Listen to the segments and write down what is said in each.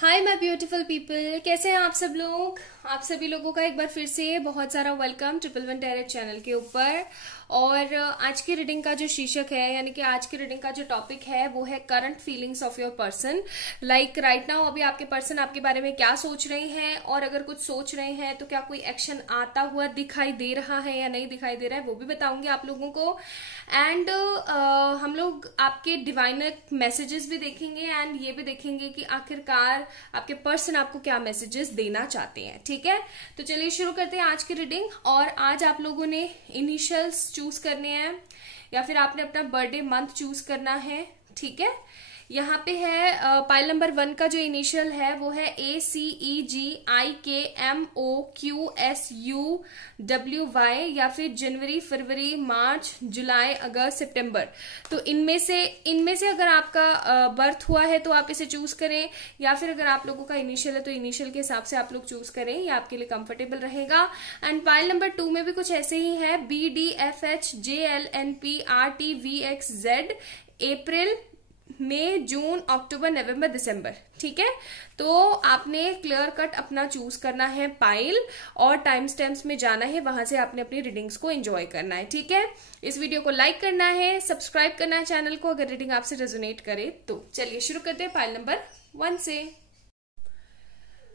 Hi my beautiful people, कैसे हैं आप सब लोग। आप सभी लोगों का एक बार फिर से बहुत सारा वेलकम 111 टैरोट चैनल के ऊपर। और आज की रीडिंग का जो शीर्षक है यानी कि आज की रीडिंग का जो टॉपिक है वो है current feelings of your person. Like right now अभी आपके पर्सन आपके बारे में क्या सोच रहे हैं, और अगर कुछ सोच रहे हैं तो क्या कोई एक्शन आता हुआ दिखाई दे रहा है या नहीं दिखाई दे रहा है, वो भी बताऊंगी आप लोगों को। एंड हम लोग आपके डिवाइनर मैसेजेस भी देखेंगे एंड ये भी देखेंगे कि आखिरकार आपके पर्सन आपको क्या मैसेजेस देना चाहते हैं। ठीक है, तो चलिए शुरू करते हैं आज की रीडिंग। और आज आप लोगों ने इनिशियल्स चूज करने हैं या फिर आपने अपना बर्थडे मंथ चूज करना है। ठीक है, यहाँ पे है पाइल नंबर 1 का जो इनिशियल है वो है ACEGIKMOQSUWY या फिर जनवरी, फरवरी, मार्च, जुलाई, अगस्त, सितंबर। तो इनमें से अगर आपका बर्थ हुआ है तो आप इसे चूज करें, या फिर अगर आप लोगों का इनिशियल है तो इनिशियल के हिसाब से आप लोग चूज करें, ये आपके लिए कंफर्टेबल रहेगा। एंड पाइल नंबर 2 में भी कुछ ऐसे ही है BDFHJLNPRTVXZ अप्रैल, मई, जून, अक्टूबर, नवंबर, दिसंबर। ठीक है, तो आपने क्लियर कट अपना चूज करना है पाइल और टाइम स्टैम्प्स में जाना है, वहां से आपने अपनी रीडिंग्स को एंजॉय करना है। ठीक है, इस वीडियो को लाइक करना है, सब्सक्राइब करना है चैनल को अगर रीडिंग आपसे रेजोनेट करे तो। चलिए शुरू करते हैं पाइल नंबर 1 से।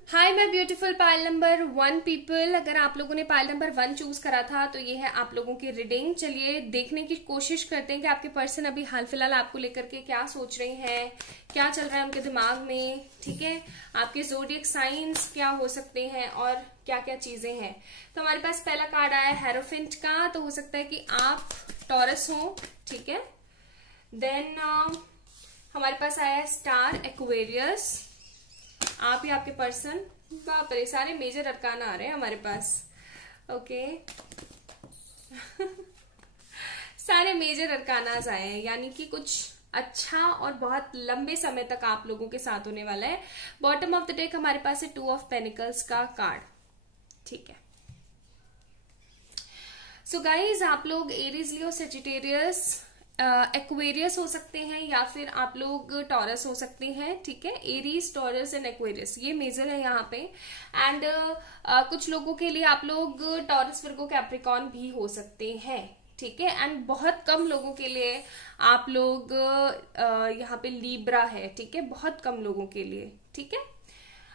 हाय my beautiful pile number 1 people, अगर आप लोगों ने पाइल नंबर 1 चूज करा था तो ये है आप लोगों की रीडिंग। चलिए देखने की कोशिश करते हैं कि आपके पर्सन अभी हाल फिलहाल आपको लेकर के क्या सोच रहे हैं, क्या चल रहा है उनके दिमाग में। ठीक है, आपके ज़ोडिएक साइंस क्या हो सकते हैं और क्या क्या चीजें हैं। तो हमारे पास पहला कार्ड आया है हेरोफिंट का, तो हो सकता है कि आप टॉरस हो। ठीक है, देन हमारे पास आया है स्टार एक्वेरियस, आप ही आपके पर्सन। बाप रे, सारे मेजर अरकाना आ रहे हैं हमारे पास। ओके सारे मेजर अरकानाज आए हैं, यानी कि कुछ अच्छा और बहुत लंबे समय तक आप लोगों के साथ होने वाला है। बॉटम ऑफ द डेक हमारे पास है 2 ऑफ पेनिकल्स का कार्ड। ठीक है, सो गाइज आप लोग एरीज, लियो, सेजिटेरियस, एक्वेरियस हो सकते हैं या फिर आप लोग टॉरस हो सकते हैं। ठीक है, एरीज, टॉरस एंड एक्वेरियस ये मेजर है यहाँ पे। एंड कुछ लोगों के लिए आप लोग टॉरस, वर्गो, कैप्रिकॉर्न भी हो सकते हैं। ठीक है, एंड बहुत कम लोगों के लिए आप लोग यहाँ पे लीब्रा है। ठीक है, बहुत कम लोगों के लिए। ठीक है,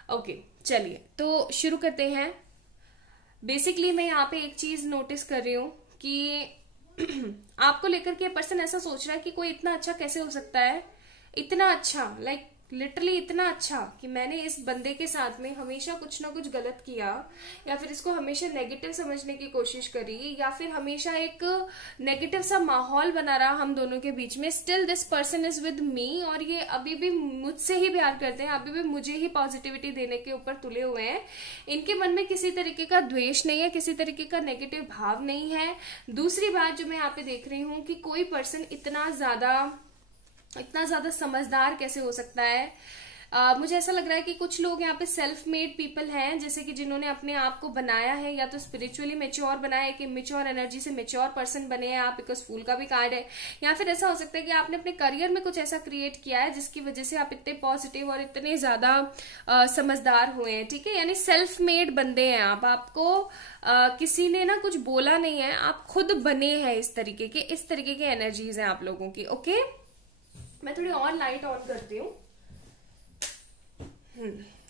ओके चलिए तो शुरू करते हैं। बेसिकली मैं यहाँ पे एक चीज नोटिस कर रही हूँ कि आपको लेकर के पर्सन ऐसा सोच रहा है कि कोई इतना अच्छा कैसे हो सकता है, इतना अच्छा, लाइक लिटरली इतना अच्छा कि मैंने इस बंदे के साथ में हमेशा कुछ ना कुछ गलत किया, या फिर इसको हमेशा नेगेटिव समझने की कोशिश करी, या फिर हमेशा एक नेगेटिव सा माहौल बना रहा हम दोनों के बीच में। Still this person is with me, और ये अभी भी मुझसे ही प्यार करते हैं, अभी भी मुझे ही पॉजिटिविटी देने के ऊपर तुले हुए हैं। इनके मन में किसी तरीके का द्वेष नहीं है, किसी तरीके का नेगेटिव भाव नहीं है। दूसरी बात जो मैं यहाँ पे देख रही हूँ कि कोई पर्सन इतना ज्यादा समझदार कैसे हो सकता है। मुझे ऐसा लग रहा है कि कुछ लोग यहाँ पे सेल्फ मेड पीपल हैं, जैसे कि जिन्होंने अपने आप को बनाया है, या तो स्पिरिचुअली मेच्योर बनाया है कि मेच्योर एनर्जी से मेच्योर पर्सन बने हैं आप, बिकॉज फूल का भी कार्ड है। या फिर ऐसा हो सकता है कि आपने अपने करियर में कुछ ऐसा क्रिएट किया है जिसकी वजह से आप इतने पॉजिटिव और इतने ज्यादा समझदार हुए हैं। ठीक है, यानी सेल्फ मेड बंदे हैं आप, आपको किसी ने ना कुछ बोला नहीं है, आप खुद बने हैं। इस तरीके के एनर्जीज हैं आप लोगों की। ओके, मैं थोड़ी और लाइट ऑन करती हूँ।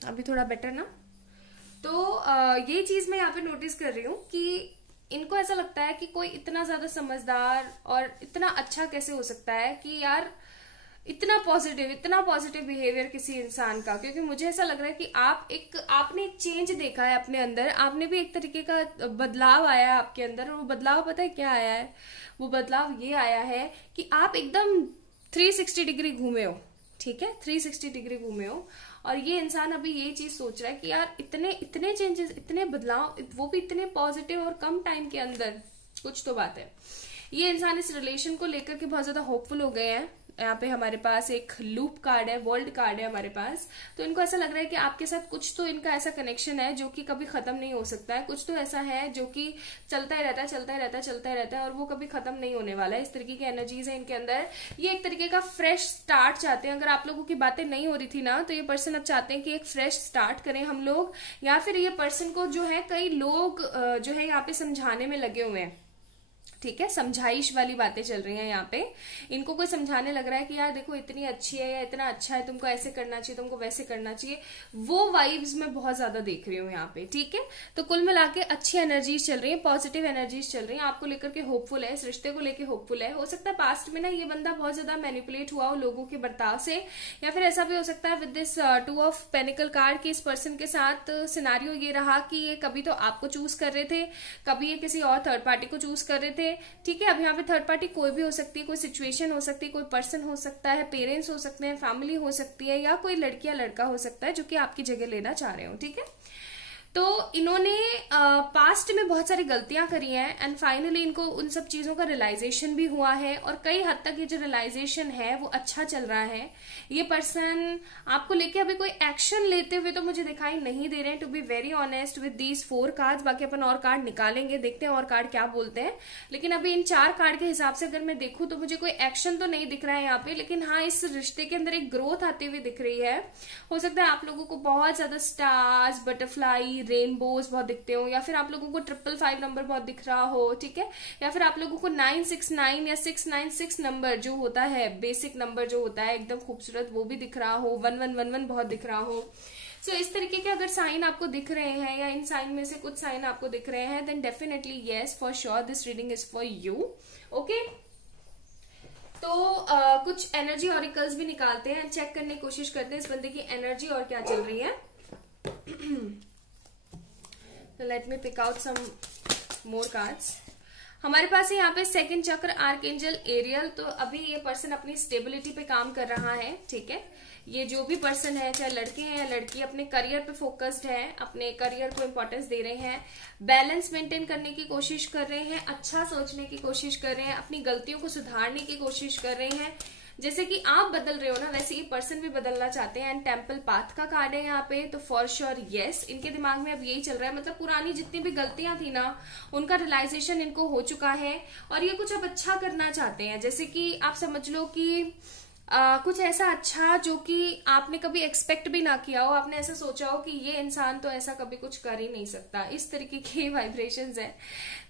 अभी थोड़ा बेटर ना। तो ये चीज मैं यहाँ पे नोटिस कर रही हूँ कि इनको ऐसा लगता है कि कोई इतना ज्यादा समझदार और इतना अच्छा कैसे हो सकता है कि यार इतना पॉजिटिव बिहेवियर किसी इंसान का। क्योंकि मुझे ऐसा लग रहा है कि आपने एक चेंज देखा है अपने अंदर, आपने भी एक तरीके का बदलाव आया है आपके अंदर। और वो बदलाव पता है क्या आया है? वो बदलाव ये आया है कि आप एकदम 360 डिग्री घूमे हो। ठीक है, 360 डिग्री घूमे हो, और ये इंसान अभी ये चीज सोच रहा है कि यार इतने चेंजेस, इतने बदलाव, वो भी इतने पॉजिटिव और कम टाइम के अंदर, कुछ तो बात है। ये इंसान इस रिलेशन को लेकर के बहुत ज्यादा होपफुल हो गए हैं। यहाँ पे हमारे पास एक लूप कार्ड है, वर्ल्ड कार्ड है हमारे पास। तो इनको ऐसा लग रहा है कि आपके साथ कुछ तो इनका ऐसा कनेक्शन है जो कि कभी खत्म नहीं हो सकता है, कुछ तो ऐसा है जो कि चलता ही रहता है, चलता ही रहता है, चलता ही रहता है और वो कभी खत्म नहीं होने वाला है। इस तरीके की एनर्जीज है इनके अंदर। ये एक तरीके का फ्रेश स्टार्ट चाहते हैं। अगर आप लोगों की बातें नहीं हो रही थी ना, तो ये पर्सन अब चाहते हैं कि एक फ्रेश स्टार्ट करें हम लोग, या फिर ये पर्सन को जो है कई लोग जो है यहाँ पे समझाने में लगे हुए हैं, ठीक है, समझाइश वाली बातें चल रही हैं यहाँ पे। इनको कोई समझाने लग रहा है कि यार देखो इतनी अच्छी है या इतना अच्छा है, तुमको ऐसे करना चाहिए, तुमको वैसे करना चाहिए। वो वाइब्स मैं बहुत ज्यादा देख रही हूँ यहाँ पे, ठीक है। तो कुल मिला के अच्छी एनर्जीज चल रही है, पॉजिटिव एनर्जीज चल रही है, आपको लेकर के होपफुल है, इस रिश्ते को लेकर होपफुल है। हो सकता है पास्ट में ना ये बंदा बहुत ज्यादा मैनिपुलेट हुआ हो लोगों के बर्ताव से, या फिर ऐसा भी हो सकता है with this 2 of panicle card की इस पर्सन के साथ सिनारियो ये रहा कि ये कभी तो आपको चूज कर रहे थे, कभी ये किसी और थर्ड पार्टी को चूज कर रहे थे, ठीक है। अब यहाँ पे थर्ड पार्टी कोई भी हो सकती है, कोई सिचुएशन हो सकती है, कोई पर्सन हो सकता है, पेरेंट्स हो सकते हैं, फैमिली हो सकती है, या कोई लड़की या लड़का हो सकता है जो कि आपकी जगह लेना चाह रहे हो, ठीक है। तो इन्होंने पास्ट में बहुत सारी गलतियां करी हैं एंड फाइनली इनको उन सब चीजों का रियलाइजेशन भी हुआ है, और कई हद तक ये जो रियलाइजेशन है वो अच्छा चल रहा है। ये पर्सन आपको लेके अभी कोई एक्शन लेते हुए तो मुझे दिखाई नहीं दे रहे हैं, to be very honest with these 4 cards. बाकी अपन और कार्ड निकालेंगे, देखते हैं और कार्ड क्या बोलते हैं, लेकिन अभी इन 4 कार्ड के हिसाब से अगर मैं देखूं तो मुझे कोई एक्शन तो नहीं दिख रहा है यहाँ पे, लेकिन हाँ इस रिश्ते के अंदर एक ग्रोथ आते हुए दिख रही है। हो सकता है आप लोगों को बहुत ज्यादा स्टार्स, बटरफ्लाई, रेनबोज बहुत दिखते हो, या फिर आप लोगों को 555 नंबर बहुत दिख रहा हो, ठीक है, या फिर आप लोगों को 969 या 696 नंबर जो होता है, बेसिक नंबर जो होता है एकदम खूबसूरत, वो भी दिख रहा हो, 1111 बहुत दिख रहा हो। सो इस तरीके के अगर साइन आपको दिख रहे हैं, या इन साइन में से कुछ साइन आपको दिख रहे हैं, then definitely yes for sure this reading is for you, okay. तो कुछ एनर्जी ऑरिकल्स भी निकालते हैं, चेक करने की कोशिश करते हैं इस बंदे की एनर्जी और क्या चल रही है। Let me pick out some more cards. हमारे पास है यहाँ पे सेकंड चक्र, आर्कएंजल एरियल। तो अभी ये पर्सन अपनी स्टेबिलिटी पे काम कर रहा है, ठीक है। ये जो भी पर्सन है, चाहे लड़के हैं या लड़की, अपने करियर पे फोकस्ड है, अपने करियर को इंपॉर्टेंस दे रहे हैं, बैलेंस मेंटेन करने की कोशिश कर रहे हैं, अच्छा सोचने की कोशिश कर रहे हैं, अपनी गलतियों को सुधारने की कोशिश कर रहे हैं। जैसे कि आप बदल रहे हो ना, वैसे ये पर्सन भी बदलना चाहते हैं। एंड टेम्पल पाथ का कार्ड है यहाँ पे, तो फॉर श्योर यस इनके दिमाग में अब यही चल रहा है, मतलब पुरानी जितनी भी गलतियां थी ना उनका रियलाइजेशन इनको हो चुका है और ये कुछ अब अच्छा करना चाहते हैं। जैसे कि आप समझ लो कि कुछ ऐसा अच्छा जो कि आपने कभी एक्सपेक्ट भी ना किया हो, आपने ऐसा सोचा हो कि ये इंसान तो ऐसा कभी कुछ कर ही नहीं सकता, इस तरीके की वाइब्रेशंस है।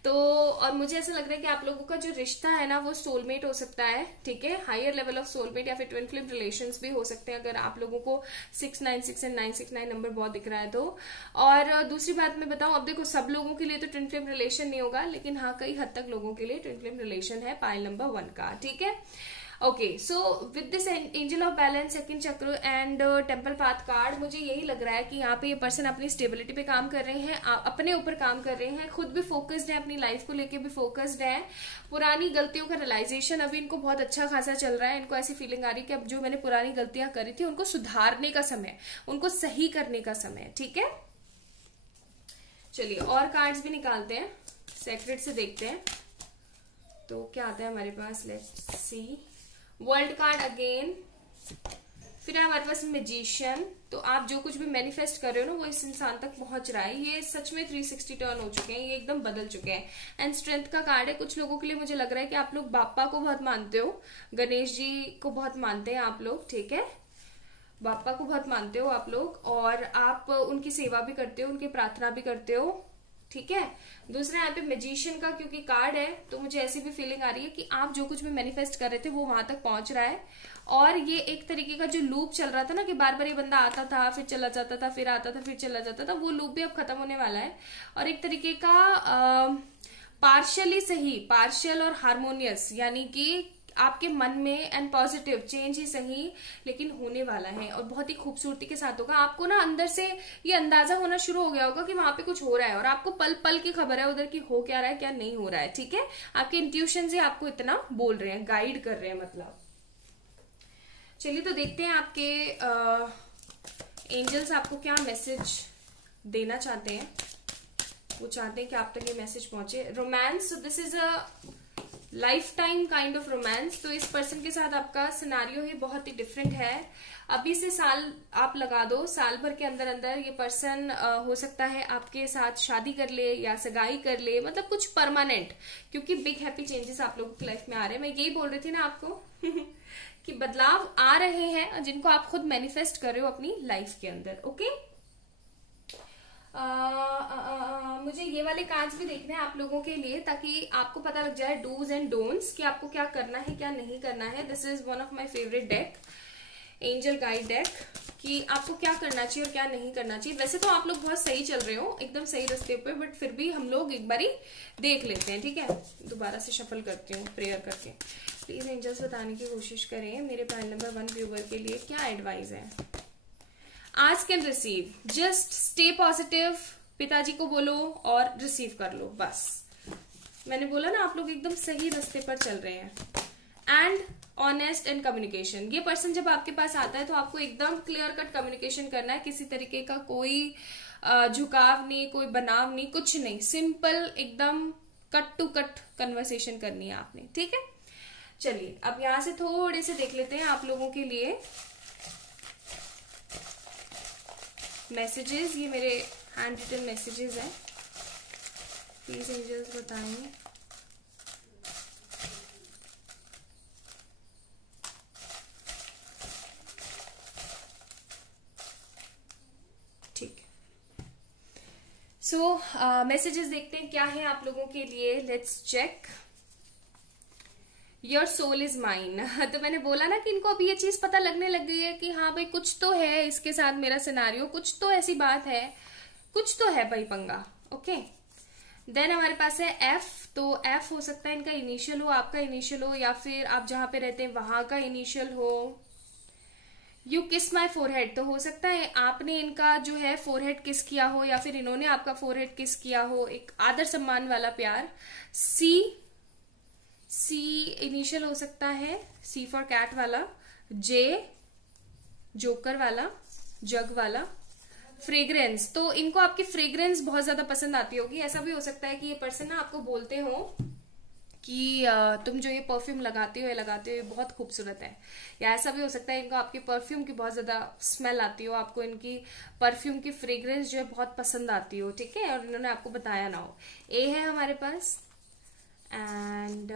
तो और मुझे ऐसा लग रहा है कि आप लोगों का जो रिश्ता है ना वो सोलमेट हो सकता है, ठीक है, हायर लेवल ऑफ सोलमेट, या फिर ट्विन फ्लेम रिलेशंस भी हो सकते हैं अगर आप लोगों को 696 एंड 969 नंबर बहुत दिख रहा है तो। और दूसरी बात मैं बताऊं, अब देखो सब लोगों के लिए तो ट्विन फ्लेम रिलेशन नहीं होगा, लेकिन हाँ कई हद तक लोगों के लिए ट्विन फ्लेम रिलेशन है पाइल नंबर 1 का, ठीक है। Okay, so with this angel of balance, second चक्र एंड टेम्पल पाथ कार्ड, मुझे यही लग रहा है कि यहाँ पे ये पर्सन अपनी स्टेबिलिटी पे काम कर रहे हैं, अपने ऊपर काम कर रहे हैं, खुद भी फोकस्ड है, अपनी लाइफ को लेके भी फोकस्ड है। पुरानी गलतियों का रियलाइजेशन अभी इनको बहुत अच्छा खासा चल रहा है। इनको ऐसी फीलिंग आ रही है कि अब जो मैंने पुरानी गलतियां करी थी उनको सुधारने का समय, उनको सही करने का समय, ठीक है। चलिए और कार्ड्स भी निकालते हैं, सेक्रेट से देखते हैं तो क्या आता है हमारे पास। Let's see, world card again, फिर है हमारे पास मैजिशियन। तो आप जो कुछ भी मैनिफेस्ट कर रहे हो ना वो इस इंसान तक पहुंच रहा है, ये सच में 360 टर्न हो चुके हैं, ये एकदम बदल चुके हैं। एंड स्ट्रेंथ का कार्ड है। कुछ लोगों के लिए मुझे लग रहा है कि आप लोग बाप्पा को बहुत मानते हो, गणेश जी को बहुत मानते हैं आप लोग, ठीक है, बाप्पा को बहुत मानते हो आप लोग, और आप उनकी सेवा भी करते हो, उनकी प्रार्थना भी करते हो, ठीक है। दूसरा यहाँ पे मैजिशियन का क्योंकि कार्ड है तो मुझे ऐसी भी फीलिंग आ रही है कि आप जो कुछ भी मैनिफेस्ट कर रहे थे वो वहां तक पहुंच रहा है। और ये एक तरीके का जो लूप चल रहा था ना कि बार बार ये बंदा आता था फिर चला जाता था, फिर आता था फिर चला जाता था, वो लूप भी अब खत्म होने वाला है। और एक तरीके का पार्शियली सही, पार्शियल और हार्मोनियस, यानी कि आपके मन में एंड पॉजिटिव चेंज ही सही लेकिन होने वाला है और बहुत ही खूबसूरती के साथ होगा। आपको ना अंदर से ये अंदाजा होना शुरू हो गया होगा कि वहां पे कुछ हो रहा है और आपको पल पल की खबर है उधर की हो क्या रहा है क्या नहीं हो रहा है, ठीक है। आपके इंट्यूशन से आपको इतना बोल रहे हैं, गाइड कर रहे हैं मतलब। चलिए तो देखते हैं आपके एंजल्स आपको क्या मैसेज देना चाहते हैं। वो चाहते हैं कि आप तक ये मैसेज पहुंचे। Romance, this is a life time kind of romance. तो इस पर्सन के साथ आपका सिनारियो ही बहुत ही डिफरेंट है। अभी से साल आप लगा दो, साल भर के अंदर अंदर ये पर्सन हो सकता है आपके साथ शादी कर ले या सगाई कर ले, मतलब कुछ परमानेंट, क्योंकि बिग हैप्पी चेंजेस आप लोगों की लाइफ में आ रहे हैं। मैं यही बोल रही थी ना आपको कि बदलाव आ रहे हैं जिनको आप खुद मैनिफेस्ट कर रहे हो अपनी लाइफ के अंदर। ओके, मुझे ये वाले कार्ड्स भी देखने हैं आप लोगों के लिए, ताकि आपको पता लग जाए डूज एंड डोंट्स कि आपको क्या करना है क्या नहीं करना है। This is one of my favourite deck, angel guide deck, कि आपको क्या करना चाहिए और क्या नहीं करना चाहिए। वैसे तो आप लोग बहुत सही चल रहे हो, एकदम सही रास्ते पे, बट फिर भी हम लोग एक बारी देख लेते हैं, ठीक है। दोबारा से शफल करती हूँ प्रेयर करके। प्लीज एंजल्स बताने की कोशिश करें मेरे पाइल नंबर 1 व्यूअर के लिए क्या एडवाइस है। Ask and receive, just stay positive, पिताजी को बोलो और रिसीव कर लो, बस। मैंने बोला ना आप लोग एकदम सही रास्ते पर चल रहे हैं। एंड ऑनेस्ट एंड कम्युनिकेशन, ये पर्सन जब आपके पास आता है तो आपको एकदम क्लियर कट कम्युनिकेशन करना है, किसी तरीके का कोई झुकाव नहीं, कोई बनाव नहीं, कुछ नहीं, सिंपल एकदम कट टू कट कन्वर्सेशन करनी है आपने, ठीक है। चलिए अब यहां से थोड़े से देख लेते हैं आप लोगों के लिए मैसेजेस। ये मेरे हैंड रिटन मैसेजेस हैं, प्लीज एंजल्स बताएं। ठीक, सो मैसेजेस देखते हैं क्या है आप लोगों के लिए। Let's check. Your soul is mine. तो मैंने बोला ना कि इनको अभी ये चीज पता लगने लग गई है कि हाँ भाई कुछ तो है इसके साथ मेरा सिनारियो, कुछ तो ऐसी बात है, कुछ तो है भाई पंगा। ओके, देन हमारे पास है एफ। तो एफ हो सकता है इनका इनिशियल हो, आपका इनिशियल हो, या फिर आप जहां पे रहते हैं वहां का इनिशियल हो। यू किस माई फोरहेड, तो हो सकता है आपने इनका जो है फोरहेड किस किया हो, या फिर इन्होंने आपका फोरहेड किस किया हो, एक आदर सम्मान वाला प्यार। सी इनिशियल हो सकता है, सी फॉर कैट वाला। जे जोकर वाला, जग वाला। फ्रेग्रेंस, तो इनको आपकी फ्रेग्रेंस बहुत ज्यादा पसंद आती होगी। ऐसा भी हो सकता है कि ये पर्सन ना आपको बोलते हो कि तुम जो ये परफ्यूम लगाते हो ये बहुत खूबसूरत है, या ऐसा भी हो सकता है इनको आपके परफ्यूम की बहुत ज्यादा स्मेल आती हो, आपको इनकी परफ्यूम की फ्रेग्रेंस जो है बहुत पसंद आती हो, ठीक है, और इन्होंने आपको बताया ना हो। ए है हमारे पास। and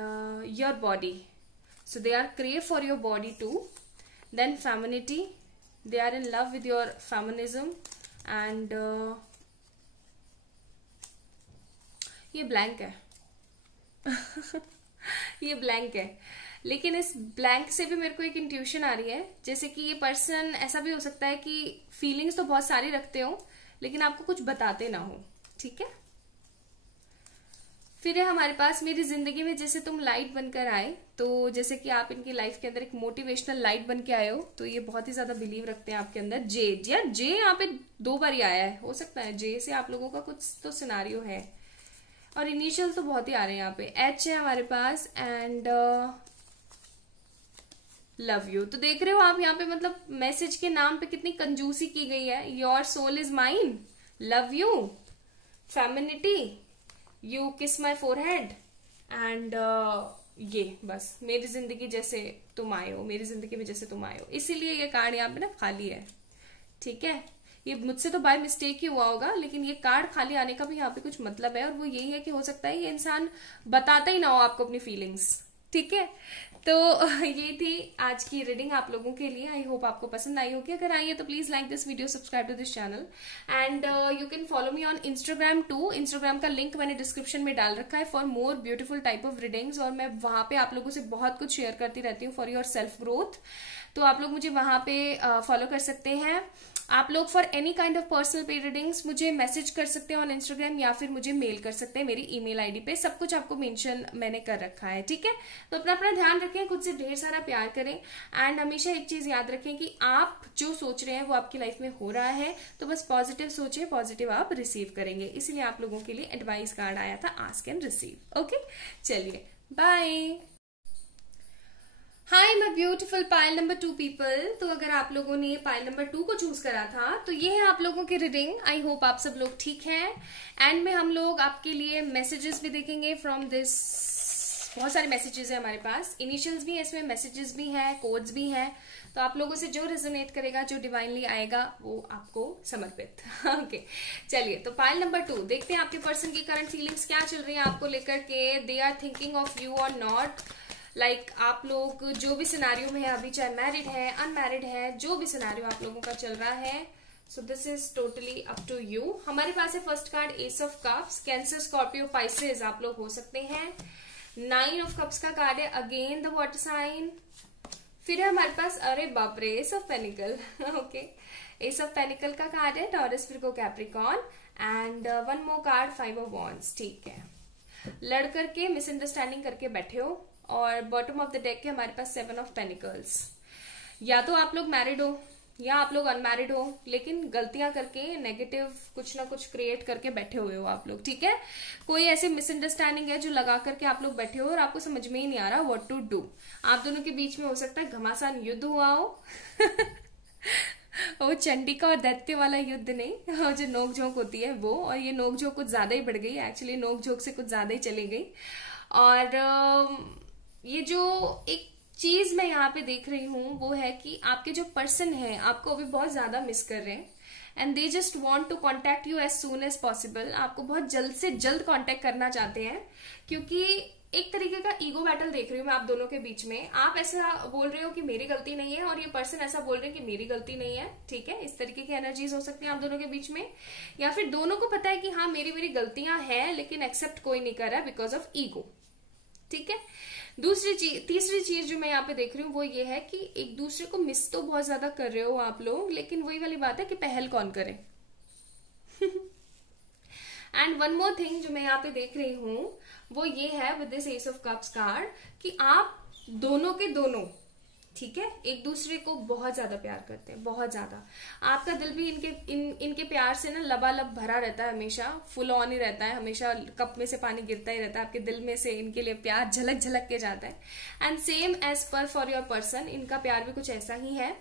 your body, so they are crave for your body too. Then femininity, they are in love with your feminism. and ये ब्लैंक है ये ब्लैंक है, लेकिन इस ब्लैंक से भी मेरे को एक इंट्यूशन आ रही है, जैसे कि ये पर्सन ऐसा भी हो सकता है कि फीलिंग्स तो बहुत सारी रखते हो लेकिन आपको कुछ बताते ना हो, ठीक है। फिर है हमारे पास मेरी जिंदगी में जैसे तुम लाइट बनकर आए, तो जैसे कि आप इनकी लाइफ के अंदर एक मोटिवेशनल लाइट बन के आए हो, तो ये बहुत ही ज्यादा बिलीव रखते हैं आपके अंदर। जे यार जे यहाँ पे 2 बार ही आया है, हो सकता है जे से आप लोगों का कुछ तो सिनारियो है, और इनिशियल तो बहुत ही आ रहे हैं यहाँ पे। एच है हमारे पास एंड लव यू। तो देख रहे हो आप यहाँ पे, मतलब मैसेज के नाम पे कितनी कंजूसी की गई है। Your soul is mine, love you, femininity, you kiss my forehead, and ये बस मेरी जिंदगी जैसे तुम आए हो, मेरी जिंदगी में जैसे तुम आए हो, इसीलिए ये कार्ड यहाँ पे ना खाली है, ठीक है। ये मुझसे तो बाय मिस्टेक ही हुआ होगा, लेकिन ये कार्ड खाली आने का भी यहाँ पे कुछ मतलब है, और वो यही है कि हो सकता है ये इंसान बताता ही ना हो आपको अपनी फीलिंग्स, ठीक है। तो ये थी आज की रीडिंग आप लोगों के लिए। आई होप आपको पसंद आई होगी। अगर आई है तो please like this video, subscribe to this channel, and you can follow me on Instagram too. Instagram का लिंक मैंने डिस्क्रिप्शन में डाल रखा है for more beautiful type of readings, और मैं वहां पे आप लोगों से बहुत कुछ शेयर करती रहती हूँ फॉर योर सेल्फ ग्रोथ। तो आप लोग मुझे वहां पे फॉलो कर सकते हैं। आप लोग for any kind of personal पे रीडिंग्स मुझे मैसेज कर सकते हैं ऑन इंस्टाग्राम, या फिर मुझे मेल कर सकते हैं मेरी ईमेल आईडी पे। सब कुछ आपको मेंशन मैंने कर रखा है, ठीक है। तो अपना ध्यान रखें, खुद से ढेर सारा प्यार करें, एंड हमेशा एक चीज याद रखें कि आप जो सोच रहे हैं वो आपकी लाइफ में हो रहा है, तो बस पॉजिटिव सोचिए, पॉजिटिव आप रिसीव करेंगे। इसीलिए आप लोगों के लिए एडवाइस कार्ड आया था, आस्क एंड रिसीव। ओके, चलिए bye. Hi my beautiful pile number 2 people. तो अगर आप लोगों ने पाइल नंबर 2 को चूज करा था तो ये है आप लोगों की रीडिंग। आई होप आप सब लोग ठीक हैं। एंड में हम लोग आपके लिए मैसेजेस भी देखेंगे फ्रॉम दिस बहुत सारे मैसेजेस हैं हमारे पास, इनिशियल्स भी है इसमें, मैसेजेस भी हैं, कोड्स भी हैं, तो आप लोगों से जो रेजोनेट करेगा, जो डिवाइनली आएगा, वो आपको समर्पित। ओके चलिए, तो पाइल नंबर 2 देखते हैं आपके पर्सन की करंट फीलिंग्स क्या चल रही है आपको लेकर के। They are thinking of you or not, like आप लोग जो भी सिनारियो में है अभी, चाहे मैरिड है अनमैरिड है, जो भी सिनारियो आप लोगों का चल रहा है, so this is totally up to you. हमारे पास है first card ace of cups, Cancer Scorpio Pisces आप लोग हो सकते हैं। 9 ऑफ कप्स का कार्ड है, अगेन द वाटर साइन। फिर है हमारे पास, अरे बाप रे, ace of pentacles. Okay, ace of pentacles का कार्ड है, टॉरस फिर को Capricorn, and one more card 5 of wands. ठीक है, लड़ करके मिसअंडरस्टैंडिंग करके बैठे हो, और बॉटम ऑफ द डेक के हमारे पास 7 ऑफ पेनिकल्स। या तो आप लोग मैरिड हो या आप लोग अनमैरिड हो, लेकिन गलतियां करके नेगेटिव कुछ ना कुछ क्रिएट करके बैठे हुए हो आप लोग। ठीक है, कोई ऐसी मिसअंडरस्टैंडिंग है जो लगा करके आप लोग बैठे हो और आपको समझ में ही नहीं आ रहा व्हाट टू डू। आप दोनों के बीच में हो सकता है घमासान युद्ध हुआ हो। वो चंडिका और दैत्य वाला युद्ध नहीं, और जो नोक झोंक होती है वो, और ये नोक झोंक कुछ ज्यादा ही बढ़ गई, एक्चुअली नोक झोंक से कुछ ज्यादा ही चली गई। और ये जो एक चीज मैं यहाँ पे देख रही हूँ वो है कि आपके जो पर्सन है आपको अभी बहुत ज्यादा मिस कर रहे हैं, and they just want to contact you as soon as possible. आपको बहुत जल्द से जल्द कांटेक्ट करना चाहते हैं, क्योंकि एक तरीके का ईगो बैटल देख रही हूँ मैं आप दोनों के बीच में। आप ऐसा बोल रहे हो कि मेरी गलती नहीं है, और ये पर्सन ऐसा बोल रहे हैं कि मेरी गलती नहीं है। ठीक है, इस तरीके की एनर्जीज हो सकती है आप दोनों के बीच में, या फिर दोनों को पता है कि हाँ मेरी गलतियां हैं, लेकिन एक्सेप्ट कोई नहीं कर रहा है बिकॉज ऑफ ईगो। ठीक है, तीसरी चीज जो मैं यहाँ पे देख रही हूँ वो ये है कि एक दूसरे को मिस तो बहुत ज्यादा कर रहे हो आप लोग, लेकिन वही वाली बात है कि पहल कौन करे। एंड वन मोर थिंग जो मैं यहाँ पे देख रही हूँ वो ये है with this S of cups card, कि आप दोनों के दोनों, ठीक है, एक दूसरे को बहुत ज्यादा प्यार करते हैं, बहुत ज्यादा। आपका दिल भी इनके प्यार से ना लबालब भरा रहता है, हमेशा फुल ऑन ही रहता है, हमेशा कप में से पानी गिरता ही रहता है, आपके दिल में से इनके लिए प्यार झलक झलक के जाता है। एंड सेम एज पर फॉर योर पर्सन, इनका प्यार भी कुछ ऐसा ही है।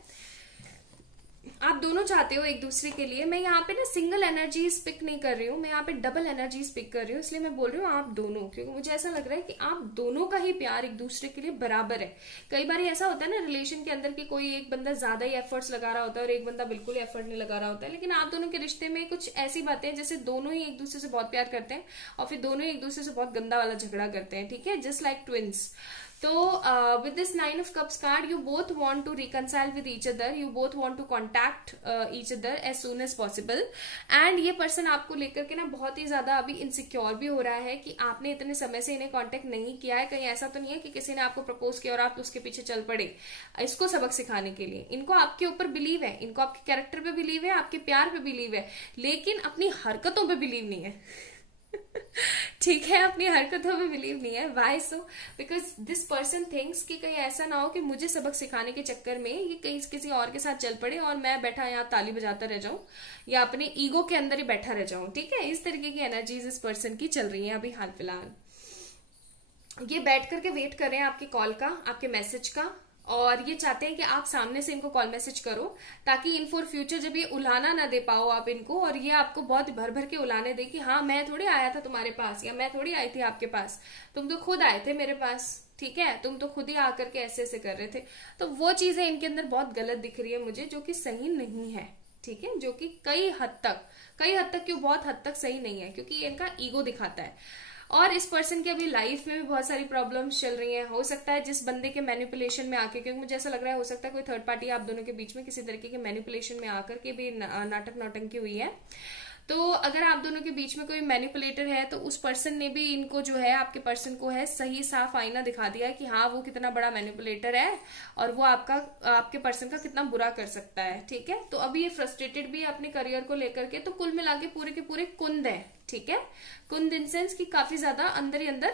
आप दोनों चाहते हो एक दूसरे के लिए। मैं यहाँ पे ना सिंगल एनर्जीज पिक नहीं कर रही हूँ, मैं यहाँ पे डबल एनर्जीज पिक कर रही हूँ, इसलिए मैं बोल रही हूँ आप दोनों, क्योंकि मुझे ऐसा लग रहा है कि आप दोनों का ही प्यार एक दूसरे के लिए बराबर है। कई बार ऐसा होता है ना रिलेशन के अंदर कि कोई एक बंदा ज्यादा ही एफर्ट्स लगा रहा होता है और एक बंदा बिल्कुल एफर्ट नहीं लगा रहा होता है, लेकिन आप दोनों के रिश्ते में कुछ ऐसी बातें हैं जैसे दोनों ही एक दूसरे से बहुत प्यार करते हैं और फिर दोनों ही एक दूसरे से बहुत गंदा वाला झगड़ा करते हैं। ठीक है, जस्ट लाइक ट्विंस। तो with this 9 of cups card, you both want to reconcile with each other, you both want to contact each other as soon as possible, and ये पर्सन आपको लेकर के ना बहुत ही ज्यादा अभी इनसिक्योर भी हो रहा है कि आपने इतने समय से इन्हें कांटेक्ट नहीं किया है। कहीं ऐसा तो नहीं है कि किसी ने आपको प्रपोज किया और आप उसके पीछे चल पड़े इसको सबक सिखाने के लिए। इनको आपके ऊपर बिलीव है, इनको आपके कैरेक्टर पे बिलीव है, आपके प्यार पे बिलीव है, लेकिन अपनी हरकतों पे बिलीव नहीं है। ठीक है, अपनी हरकतों में बिलीव नहीं है। Why so? Because this person thinks कि कहीं ऐसा ना हो कि मुझे सबक सिखाने के चक्कर में ये कहीं किसी और के साथ चल पड़े और मैं बैठा यहाँ ताली बजाता रह जाऊं या अपने ईगो के अंदर ही बैठा रह जाऊं। ठीक है, इस तरीके की एनर्जीज इस पर्सन की चल रही है अभी हाल फिलहाल। ये बैठ करके वेट कर रहे हैं आपके कॉल का, आपके मैसेज का, और ये चाहते हैं कि आप सामने से इनको कॉल मैसेज करो ताकि इन फॉर फ्यूचर जब ये उलाना ना दे पाओ आप इनको, और ये आपको बहुत भर भर के उलाने दे कि हाँ मैं थोड़ी आया था तुम्हारे पास या मैं थोड़ी आई थी आपके पास, तुम तो खुद आए थे मेरे पास। ठीक है, तुम तो खुद ही आकर के ऐसे ऐसे कर रहे थे। तो वो चीजें इनके अंदर बहुत गलत दिख रही है मुझे, जो कि सही नहीं है। ठीक है, जो कि कई हद तक क्यों, बहुत हद तक सही नहीं है, क्योंकि ये इनका ईगो दिखाता है। और इस पर्सन की अभी लाइफ में भी बहुत सारी प्रॉब्लम्स चल रही हैं। हो सकता है जिस बंदे के मैनिपुलेशन में आके, क्योंकि मुझे ऐसा लग रहा है हो सकता है कोई थर्ड पार्टी आप दोनों के बीच में किसी तरीके के मैनिपुलेशन में आकर के भी नाटक नौटंकी हुई है। तो अगर आप दोनों के बीच में कोई मैनिपुलेटर है तो उस पर्सन ने भी इनको जो है, आपके पर्सन को है सही साफ आईना दिखा दिया है कि हाँ वो कितना बड़ा मैनिपुलेटर है और वो आपके पर्सन का कितना बुरा कर सकता है। ठीक है, तो अभी ये फ्रस्ट्रेटेड भी है अपने करियर को लेकर के। तो कुल मिला के पूरे के पूरे कुंद है। ठीक है, कुंद इन सेंस की काफी ज्यादा अंदर ही अंदर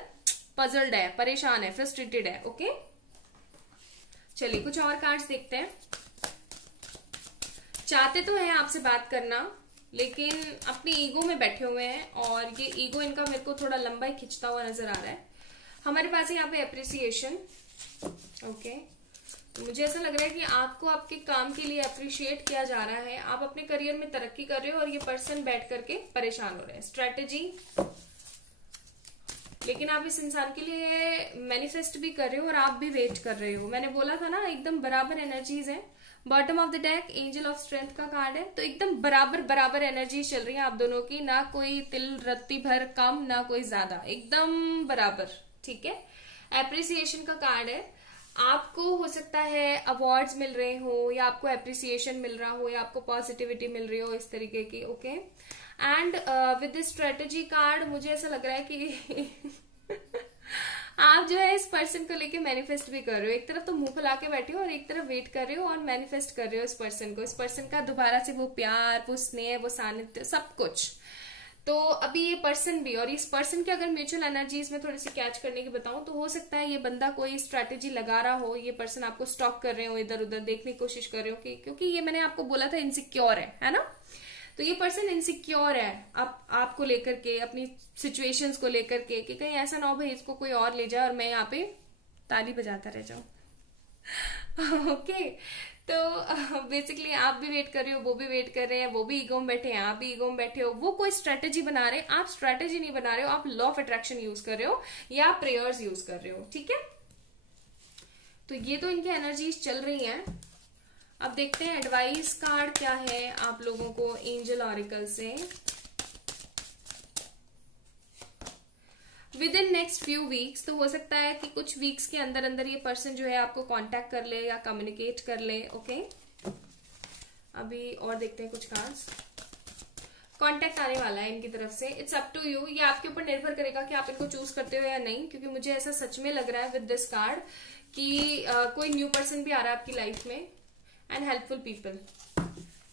पजल्ड है, परेशान है, फ्रस्ट्रेटेड है। ओके, चलिए कुछ और कार्ड्स देखते हैं। चाहते तो हैं आपसे बात करना, लेकिन अपनी ईगो में बैठे हुए हैं और ये ईगो इनका मेरे को थोड़ा लंबा ही खिंचता हुआ नजर आ रहा है। हमारे पास है यहाँ पे अप्रिसिएशन। ओके, तो मुझे ऐसा लग रहा है कि आपको आपके काम के लिए अप्रिशिएट किया जा रहा है, आप अपने करियर में तरक्की कर रहे हो और ये पर्सन बैठ करके परेशान हो रहे हैं। स्ट्रेटेजी, लेकिन आप इस इंसान के लिए मैनिफेस्ट भी कर रहे हो और आप भी वेट कर रहे हो। मैंने बोला था ना एकदम बराबर एनर्जीज है। Bottom of the deck angel of strength का कार्ड है, तो एकदम बराबर बराबर एनर्जी चल रही है आप दोनों की, ना कोई तिल रत्ती भर कम ना कोई ज्यादा, एकदम बराबर। ठीक है, एप्रिसिएशन का कार्ड है। आपको हो सकता है अवार्ड्स मिल रहे हो या आपको एप्रिसिएशन मिल रहा हो या आपको पॉजिटिविटी मिल रही हो इस तरीके की। Okay, and with this strategy card मुझे ऐसा लग रहा है कि आप जो है इस पर्सन को लेके मैनिफेस्ट भी कर रहे हो। एक तरफ तो मुंह फुला के बैठे हो और एक तरफ वेट कर रहे हो और मैनिफेस्ट कर रहे हो इस पर्सन को, इस पर्सन का दोबारा से वो प्यार, वो स्नेह, वो सानिध्य, सब कुछ। तो अभी ये पर्सन भी, और इस पर्सन की अगर म्यूचुअल एनर्जीज में थोड़ी सी कैच करने की बताऊं तो हो सकता है ये बंदा कोई स्ट्रैटेजी लगा रहा हो, ये पर्सन आपको स्टॉक कर रहे हो, इधर उधर देखने की कोशिश कर रहे हो कि, क्योंकि ये मैंने आपको बोला था इनसिक्योर है ना। तो ये पर्सन इनसिक्योर है आपको लेकर के, अपनी सिचुएशंस को लेकर के, कि कहीं ऐसा ना हो भाई इसको कोई और ले जाए और मैं यहाँ पे ताली बजाता रह जाऊं। ओके, तो बेसिकली आप भी वेट कर रहे हो, वो भी वेट कर रहे हैं, वो भी ईगो में बैठे हैं, आप भी ईगो में बैठे हो। वो कोई स्ट्रेटेजी बना रहे हैं, आप स्ट्रेटेजी नहीं बना रहे हो, आप लॉ ऑफ अट्रैक्शन यूज कर रहे हो या प्रेयर्स यूज कर रहे हो। ठीक है, तो ये तो इनकी एनर्जीज चल रही हैं। अब देखते हैं एडवाइस कार्ड क्या है आप लोगों को एंजल ऑरिकल से। With in next few weeks, तो हो सकता है कि कुछ वीक्स के अंदर अंदर ये पर्सन जो है आपको कांटेक्ट कर ले या कम्युनिकेट कर ले। ओके, अभी और देखते हैं कुछ कार्ड्स। कांटेक्ट आने वाला है इनकी तरफ से, इट्स अप टू यू। ये आपके ऊपर निर्भर करेगा कि आप इनको चूज करते हो या नहीं, क्योंकि मुझे ऐसा सच में लग रहा है विद दिस कार्ड कि कोई न्यू पर्सन भी आ रहा है आपकी लाइफ में एंड हेल्पफुल पीपल,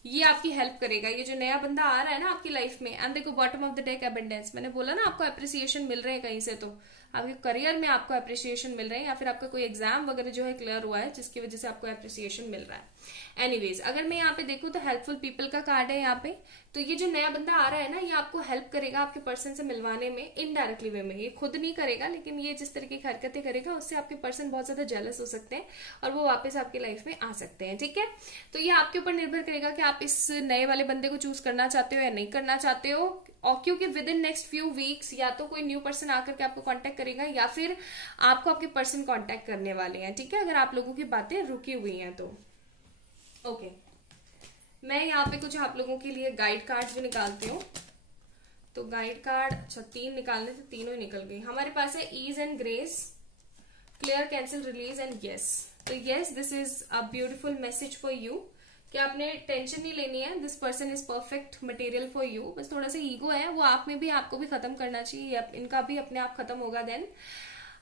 ये आपकी हेल्प करेगा। ये जो नया बंदा आ रहा है ना आपकी लाइफ में, एंड देखो bottom of the deck abundance, मैंने बोला ना आपको अप्रिसिएशन मिल रहे हैं कहीं से, तो आपके करियर में आपको अप्रिसिएशन मिल रहे हैं या फिर आपका कोई एग्जाम वगैरह जो है क्लियर हुआ है जिसकी वजह से आपको अप्रिसिएशन मिल रहा है। एनीवेज, अगर मैं यहाँ पे देखूँ तो हेल्पफुल पीपल का कार्ड है यहाँ पे। तो ये जो नया बंदा आ रहा है ना, ये आपको हेल्प करेगा आपके पर्सन से मिलवाने में इनडायरेक्टली वे में। ये खुद नहीं करेगा, लेकिन ये जिस तरीके की हरकतें करेगा उससे आपके पर्सन बहुत ज्यादा जेलस हो सकते हैं और वो वापस आपकी लाइफ में आ सकते हैं। ठीक है, तो ये आपके ऊपर निर्भर करेगा कि आप इस नए वाले बंदे को चूज करना चाहते हो या नहीं करना चाहते हो। और क्योंकि with in next few weeks या तो कोई न्यू पर्सन आकर के आपको कांटेक्ट करेगा या फिर आपको आपके पर्सन कांटेक्ट करने वाले हैं। ठीक है, अगर आप लोगों की बातें रुकी हुई हैं तो। ओके, मैं यहाँ पे कुछ आप लोगों के लिए गाइड कार्ड्स भी निकालती हूँ। तो गाइड कार्ड, अच्छा 3 निकालने थे, तीनों ही निकल गई। हमारे पास है ease and grace, clear, cancel, release and yes. तो yes, this is a beautiful message for you कि आपने टेंशन नहीं लेनी है, this person is perfect material for you. बस थोड़ा सा ईगो है वो आप में भी, आपको भी खत्म करना चाहिए, इनका भी अपने आप खत्म होगा। देन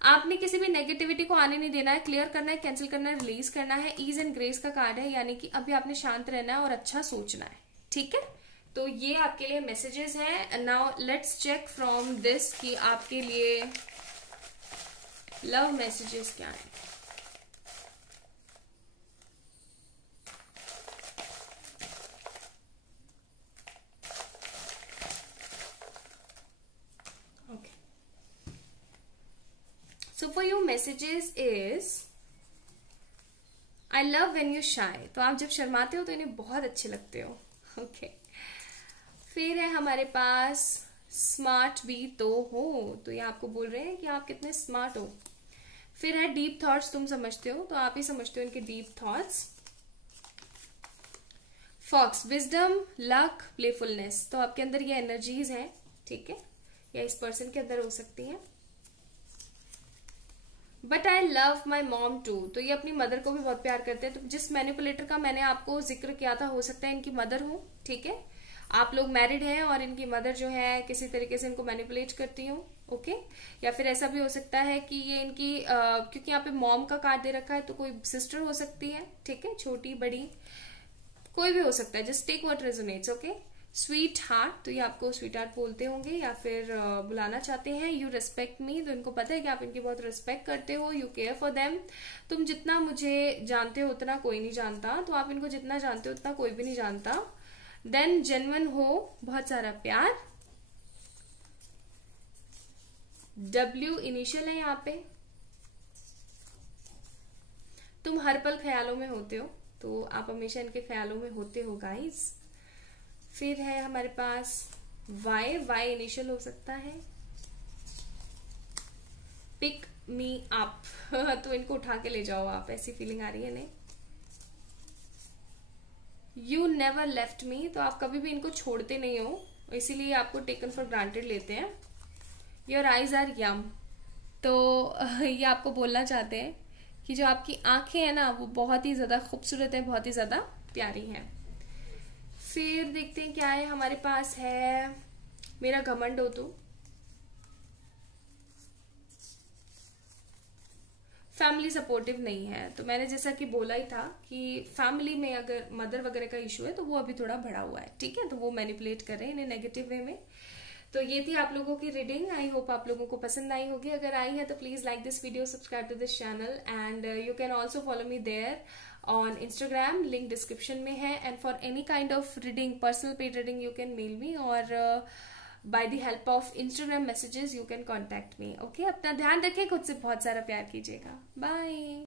आपने किसी भी नेगेटिविटी को आने नहीं देना है, क्लियर करना है, कैंसिल करना है, रिलीज करना है। ईज एंड ग्रेस का कार्ड है, यानी कि अभी आपने शांत रहना है और अच्छा सोचना है। ठीक है, तो ये आपके लिए मैसेजेस हैं। Now let's check from this कि आपके लिए लव मैसेजेस क्या है। So for you messages is I love when you shy। तो आप जब शर्माते हो तो इन्हें बहुत अच्छे लगते हो। ओके, फिर है हमारे पास स्मार्ट भी तो हो, तो ये आपको बोल रहे हैं कि आप कितने स्मार्ट हो। फिर है डीप थॉट्स, तुम समझते हो, तो आप ही समझते हो इनके deep thoughts. Fox, wisdom, luck, playfulness, तो आपके अंदर ये एनर्जीज हैं। ठीक है, या इस पर्सन के अंदर हो सकती हैं। But I love my mom too, तो ये अपनी मदर को भी बहुत प्यार करते हैं। तो जिस मैनिपुलेटर का मैंने आपको जिक्र किया था, हो सकता है इनकी मदर हो। ठीक है, आप लोग मैरिड हैं और इनकी मदर जो है किसी तरीके से इनको मैनिपुलेट करती हो। ओके, या फिर ऐसा भी हो सकता है कि ये इनकी क्योंकि यहाँ पे मॉम का कार्ड दे रखा है, तो कोई सिस्टर हो सकती है। ठीक है, छोटी बड़ी कोई भी हो सकता है, just take what resonates. Okay, sweetheart, तो ये आपको स्वीट हार्ट बोलते होंगे या फिर बुलाना चाहते हैं। यू रिस्पेक्ट मी, तो इनको पता है कि आप इनकी बहुत रिस्पेक्ट करते हो। यू केयर फॉर देम, तुम जितना मुझे जानते हो उतना कोई नहीं जानता, तो आप इनको जितना जानते हो उतना कोई भी नहीं जानता। देन जेन्युइन हो, बहुत सारा प्यार। W इनिशियल है यहाँ पे। तुम हर पल ख्यालों में होते हो, तो आप हमेशा इनके ख्यालों में होते हो गाइस। फिर है हमारे पास वाई इनिशियल हो सकता है। पिक मी अप तो इनको उठा के ले जाओ आप, ऐसी फीलिंग आ रही है नहीं। यू नेवर लेफ्ट मी, तो आप कभी भी इनको छोड़ते नहीं हो, इसीलिए आपको टेकन फॉर ग्रांटेड लेते हैं। योर आईज आर यम, तो ये आपको बोलना चाहते हैं कि जो आपकी आंखें हैं ना वो बहुत ही ज्यादा खूबसूरत है, बहुत ही ज्यादा प्यारी हैं। फिर देखते हैं क्या है हमारे पास है, मेरा घमंड हो तो। फैमिली सपोर्टिव नहीं है, तो मैंने जैसा कि बोला ही था कि फैमिली में अगर मदर वगैरह का इशू है तो वो अभी थोड़ा बढ़ा हुआ है, ठीक है, तो वो मैनिपुलेट कर रहे हैं इन्हें नेगेटिव वे में। तो ये थी आप लोगों की रीडिंग, आई होप आप लोगों को पसंद आई होगी। अगर आई है तो please like this video, subscribe to this channel and you can also follow me there on Instagram, link description में है। And for any kind of reading, personal paid reading, you can mail me or by the help of Instagram messages you can contact me. Okay, अपना ध्यान रखें, खुद से बहुत सारा प्यार कीजिएगा। बाय।